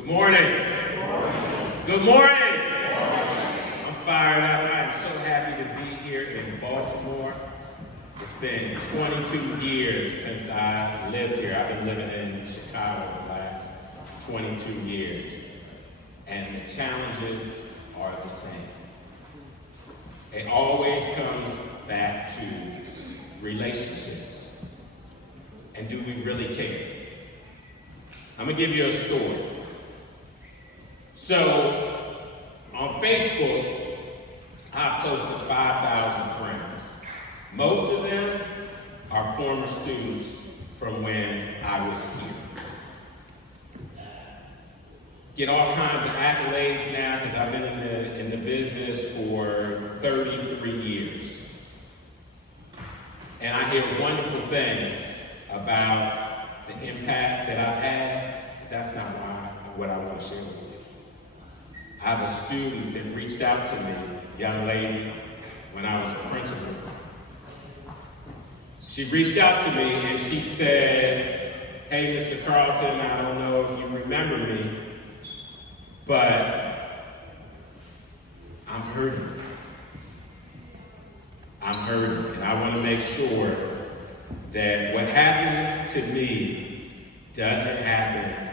Good morning. Good morning. I'm fired up. I am so happy to be here in Baltimore. It's been 22 years since I lived here. I've been living in Chicago the last 22 years. And the challenges are the same. It always comes back to relationships. And do we really care? I'm gonna give you a story. So, on Facebook, I have close to 5,000 friends. Most of them are former students from when I was here. Get all kinds of accolades now because I've been in the business for 33 years. And I hear wonderful things about the impact that I've had. That's not what I want to share with you. I have a student that reached out to me, young lady, when I was a principal. She reached out to me and she said, "Hey, Mr. Carlton, I don't know if you remember me, but I'm hurting. I'm hurting, and I want to make sure that what happened to me doesn't happen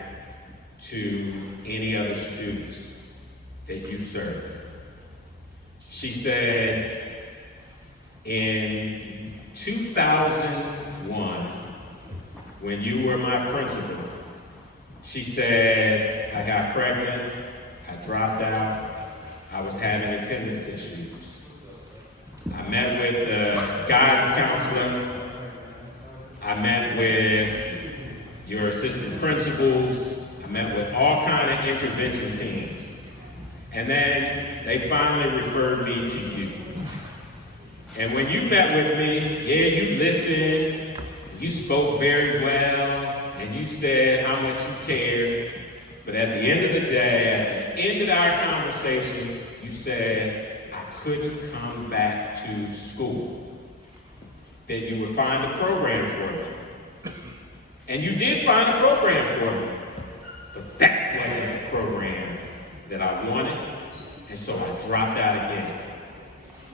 to any other students that you serve." She said, in 2001, when you were my principal, she said, I got pregnant, I dropped out, I was having attendance issues. I met with the guidance counselor, I met with your assistant principals, I met with all kind of intervention teams. And then they finally referred me to you. And when you met with me, yeah, you listened, you spoke very well, and you said how much you cared. But at the end of the day, at the end of our conversation, you said, I couldn't come back to school. That you would find a program for me. And you did find a program for me. But that wasn't the program that I wanted, and so I dropped out again.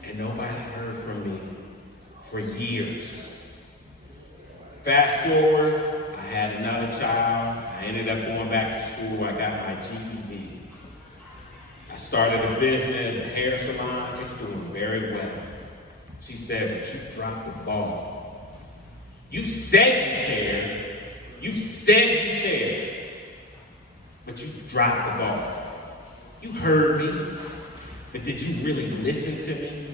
And nobody heard from me for years. Fast forward, I had another child. I ended up going back to school. I got my GED. I started a business, a hair salon. It's doing very well. She said, but you dropped the ball. You said you cared. You said you cared. But you dropped the ball. You heard me, but did you really listen to me?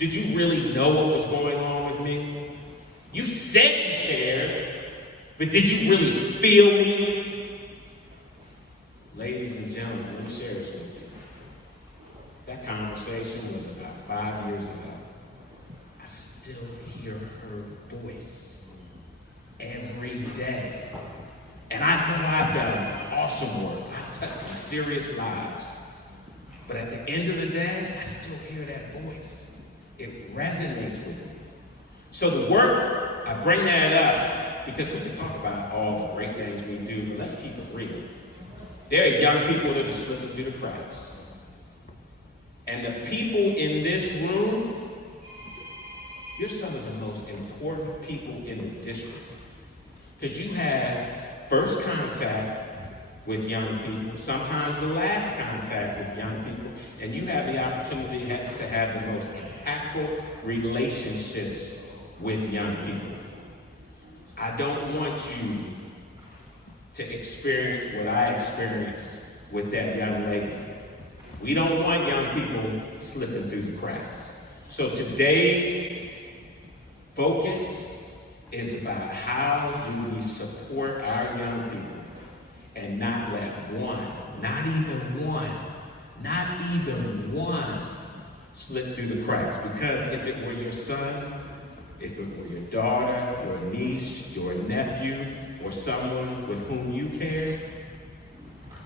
Did you really know what was going on with me? You said you cared, but did you really feel me? Ladies and gentlemen, let me share this with you. That conversation was about 5 years ago. I still hear her voice every day. And I know I've done awesome work. I've touched some serious lives. But at the end of the day, I still hear that voice. It resonates with me. So the work, I bring that up because we can talk about all the great things we do, but let's keep it real. There are young people that are slipping through the cracks. And the people in this room, you're some of the most important people in the district. Because you have first contact with young people, sometimes the last contact with young people, and you have the opportunity to have the most impactful relationships with young people. I don't want you to experience what I experienced with that young lady. We don't want young people slipping through the cracks. So today's focus is about how do we support our young people and not let not even one slip through the cracks. Because if it were your son, if it were your daughter, your niece, your nephew, or someone with whom you care,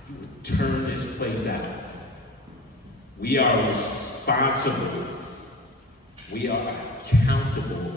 you would turn this place out. We are responsible. We are accountable